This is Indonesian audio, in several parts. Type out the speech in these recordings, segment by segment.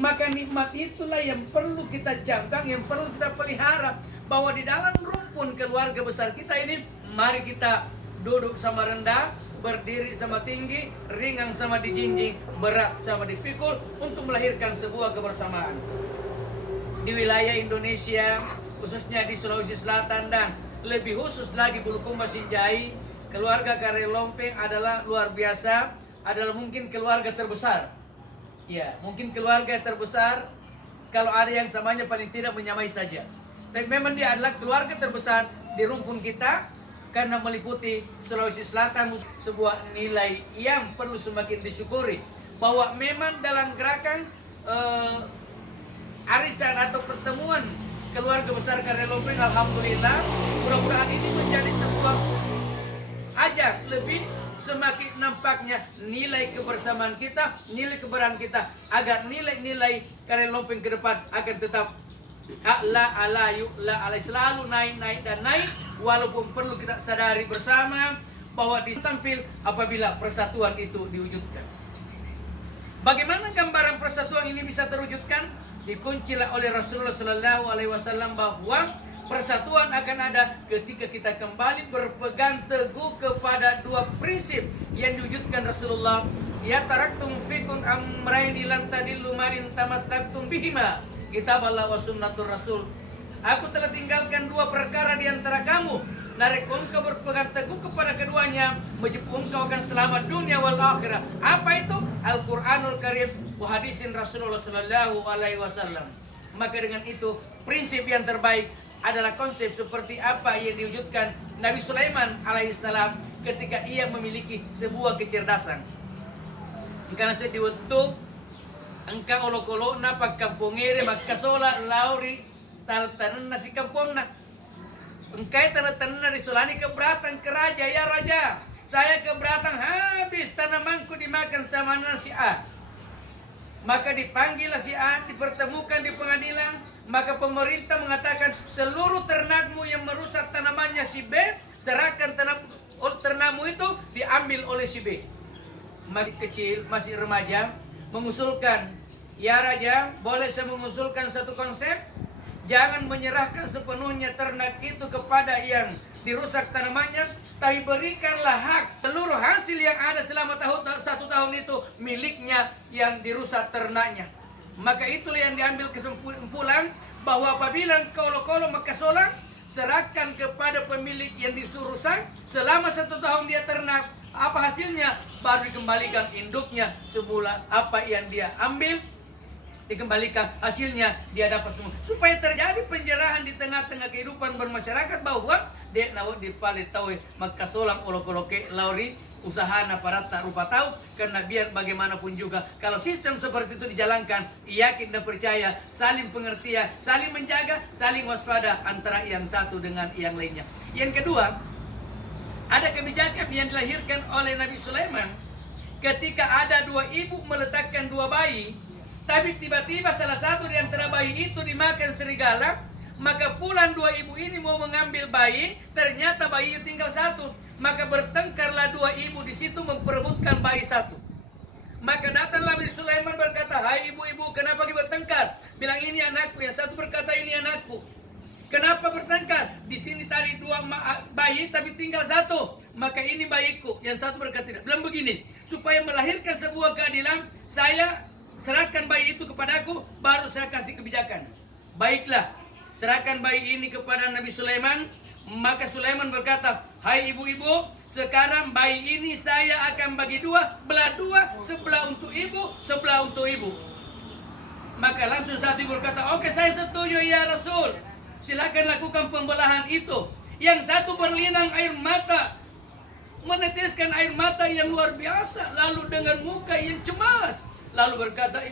Maka nikmat itulah yang perlu kita jaga, yang perlu kita pelihara. Bahwa di dalam rumpun keluarga besar kita ini, mari kita duduk sama rendah, berdiri sama tinggi, ringan sama dijinjing, berat sama dipikul, untuk melahirkan sebuah kebersamaan. Di wilayah Indonesia, khususnya di Sulawesi Selatan dan lebih khusus lagi Bulukumba Sinjai, keluarga Karel Lompeng adalah luar biasa, adalah mungkin keluarga terbesar. Ya, mungkin keluarga terbesar, kalau ada yang samanya paling tidak menyamai saja. Tapi memang dia adalah keluarga terbesar di rumpun kita, karena meliputi Sulawesi Selatan, sebuah nilai yang perlu semakin disyukuri. Bahwa memang dalam gerakan arisan atau pertemuan keluarga besar Karel Lompeng, alhamdulillah, mudah-mudahan ini menjadi sebuah ajang lebih semakin nampaknya nilai kebersamaan kita, nilai keberanian kita, agar nilai-nilai Karel Lompeng ke depan akan tetap selalu naik dan naik, walaupun perlu kita sadari bersama bahwa ditampil apabila persatuan itu diwujudkan. Bagaimana gambaran persatuan ini bisa terwujudkan? Dikuncilah oleh Rasulullah Sallallahu Alaihi Wasallam bahwa persatuan akan ada ketika kita kembali berpegang teguh kepada dua prinsip yang diwujudkan Rasulullah. Ya taraktum fikum amrayn lan tadillu ma in tamassaktum bihima, kitab Allah wa sunnatur Rasul. Aku telah tinggalkan dua perkara di antara kamu, narik engkau berpegang teguh kepada keduanya, meskipun engkau akan selamat dunia wal akhirah. Apa itu? Al-Quranul Karim wa hadisin Rasulullah Sallallahu Alaihi Wasallam. Maka dengan itu prinsip yang terbaik adalah konsep seperti apa yang diwujudkan Nabi Sulaiman alaihissalam ketika ia memiliki sebuah kecerdasan. Karena sediwettu engkau olok-olok na pagkampungere magkasola lauri tanah nasi kampung na engkau tanah risolani keberatan ke raja, ya raja, saya keberatan habis tanamanku dimakan tanaman si A. Maka dipanggillah si A, dipertemukan di pengadilan. Maka pemerintah mengatakan seluruh ternakmu yang merusak tanamannya si B, serahkan ternakmu itu diambil oleh si B. Masih kecil, masih remaja, mengusulkan, ya raja, boleh saya mengusulkan satu konsep? Jangan menyerahkan sepenuhnya ternak itu kepada yang dirusak tanamannya, tapi berikanlah hak seluruh hasil yang ada selama satu tahun itu miliknya yang dirusak ternaknya. Maka itulah yang diambil kesimpulan bahwa apabila kolo-kolo makasola, serahkan kepada pemilik yang disuruh rusak selama satu tahun dia ternak, apa hasilnya baru dikembalikan induknya semula, apa yang dia ambil dikembalikan hasilnya dia dapat semua, supaya terjadi penjerahan di tengah-tengah kehidupan bermasyarakat bahwa dia nawa di palit tahu maka solang olok-oloke lauri usahana para tak rupa tahu. Karena biar bagaimanapun juga kalau sistem seperti itu dijalankan, yakin dan percaya, saling pengertian, saling menjaga, saling waspada antara yang satu dengan yang lainnya. Yang kedua, ada kebijakan yang dilahirkan oleh Nabi Sulaiman ketika ada dua ibu meletakkan dua bayi, tapi tiba-tiba salah satu di antara bayi itu dimakan serigala. Maka pulang dua ibu ini mau mengambil bayi, ternyata bayinya tinggal satu. Maka bertengkarlah dua ibu di situ memperebutkan bayi satu. Maka datanglah Nabi Sulaiman berkata, hai ibu-ibu, kenapa bertengkar? Bilang ini anakku, yang satu berkata ini anakku. Kenapa bertengkar? Di sini tadi dua bayi tapi tinggal satu. Maka ini bayiku, yang satu berkata tidak. Bilang begini, supaya melahirkan sebuah keadilan, saya serahkan bayi itu kepadaku, baru saya kasih kebijakan. Baiklah, serahkan bayi ini kepada Nabi Sulaiman. Maka Sulaiman berkata, hai ibu-ibu, sekarang bayi ini saya akan bagi dua, belah dua, sebelah untuk ibu, sebelah untuk ibu. Maka langsung satu ibu berkata, oke, saya setuju ya Rasul, silakan lakukan pembelahan itu. Yang satu berlinang air mata, meneteskan air mata yang luar biasa, lalu dengan muka yang cemas, lalu berkata,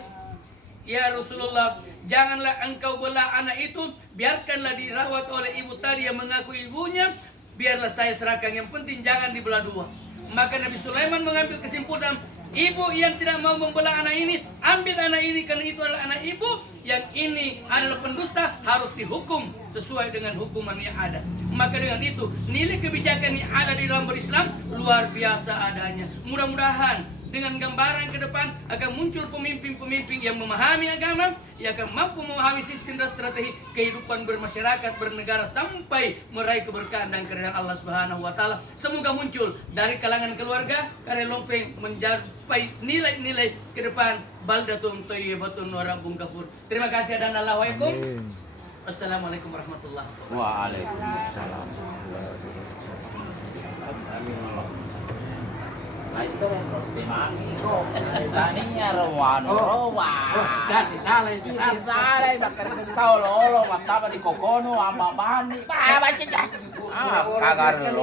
ya Rasulullah, janganlah engkau belah anak itu, biarkanlah dirawat oleh ibu tadi yang mengaku ibunya, biarlah saya serahkan, yang penting jangan dibelah dua. Maka Nabi Sulaiman mengambil kesimpulan, ibu yang tidak mau membelah anak ini, ambil anak ini karena itu adalah anak ibu, yang ini adalah pendusta, harus dihukum sesuai dengan hukuman yang ada. Maka dengan itu, nilai kebijakan yang ada di dalam berislam luar biasa adanya. Mudah-mudahan dengan gambaran ke depan akan muncul pemimpin-pemimpin yang memahami agama, yang akan mampu memahami sistem dan strategi kehidupan bermasyarakat, bernegara sampai meraih keberkahan dan keridhaan Allah Subhanahu wa taala. Semoga muncul dari kalangan keluarga Karya Lopeng mencapai nilai-nilai ke depan baldatun thayyibatun wa rabbun ghafur. Terima kasih dan Assalamualaikum. Assalamualaikum warahmatullahi wabarakatuh. Waalaikumsalam. Nah itu roti mangko. Taninya rawano rawa. Sisa Sisale bakar kau lolo mata di kokono ama mani. Baca. Kagar lo.